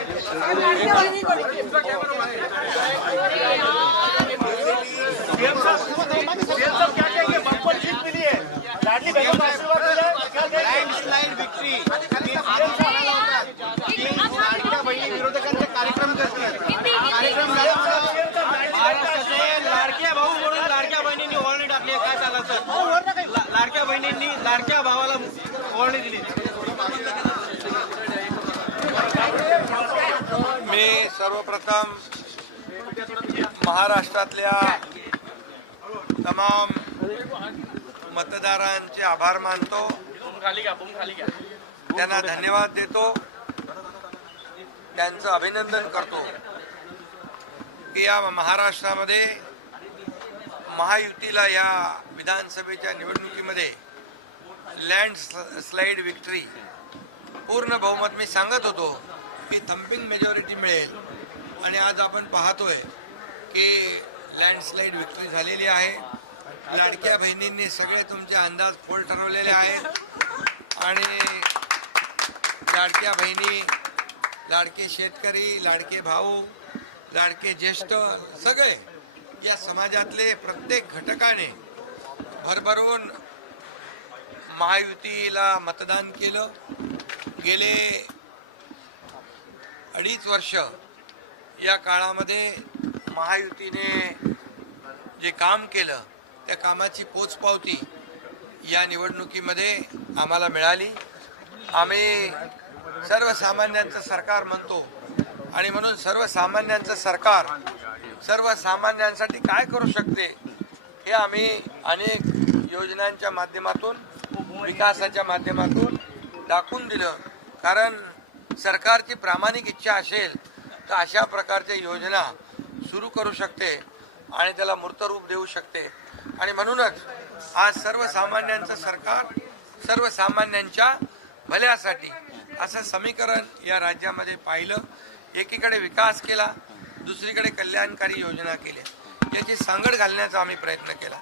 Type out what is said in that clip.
Landslide victory लाडक्या बहिणी विरोधकांचे कार्यक्रम करतील. कार्यक्रम महाराष्ट्राचे लाडक्या भाऊ म्हणून लाडक्या बहिणींनी ओळणी टाकली. काय सांगा सर? लाडक्या बहिणींनी लाडक्या भावाला ओळणी दिली. मी सर्वप्रथम महाराष्ट्रातल्या तमाम मतदारांचे आभार मानतो, त्यांना धन्यवाद देतो, त्यांचं अभिनंदन करतो की या महाराष्ट्रामध्ये महायुतीला या विधानसभेच्या निवडणुकीमध्ये लँडस्लाइड विक्ट्री पूर्ण बहुमत मी सांगत होतो की थंपिंग मेजॉरिटी मिळेल आणि आज आपण पाहतोय की लँडस्लाइड विक्ट्री झालेली आहे. लाडक्या बहिणींनी सगळे तुमचे अंदाज फोल ठरवलेले आहेत आणि लाडक्या बहिणी, लाडके शेतकरी, लाडके भाऊ, लाडके ज्येष्ठ सगळे या समाजातले प्रत्येक घटकाने भरभरून महायुतीला मतदान केलं. गेले 2.5 वर्ष या काळामध्ये महायुतीने जे काम केलं त्या कामाची पोचपावती या निवडणुकीमध्ये आम्हाला मिळाली. आम्ही सर्वसामान्यांचं सरकार म्हणतो आणि म्हणून सर्वसामान्यांचं सरकार सर्वसामान्यांसाठी काय करू शकते हे आम्ही अनेक योजनांच्या माध्यमातून, विकासाच्या माध्यमातून दाखवून दिलं. कारण सरकारची प्रामाणिक इच्छा असेल तर अशा प्रकारच्या योजना सुरू करू शकते आणि त्याला मूर्तरूप देऊ शकते. आणि म्हणूनच आज सर्वसामान्यांचं सरकार सर्वसामान्यांच्या भल्यासाठी असं समीकरण या राज्यामध्ये पाहिलं. एकीकडे विकास केला, दुसरीकडे कल्याणकारी योजना केल्या, याची सांगड घालण्याचा आम्ही प्रयत्न केला.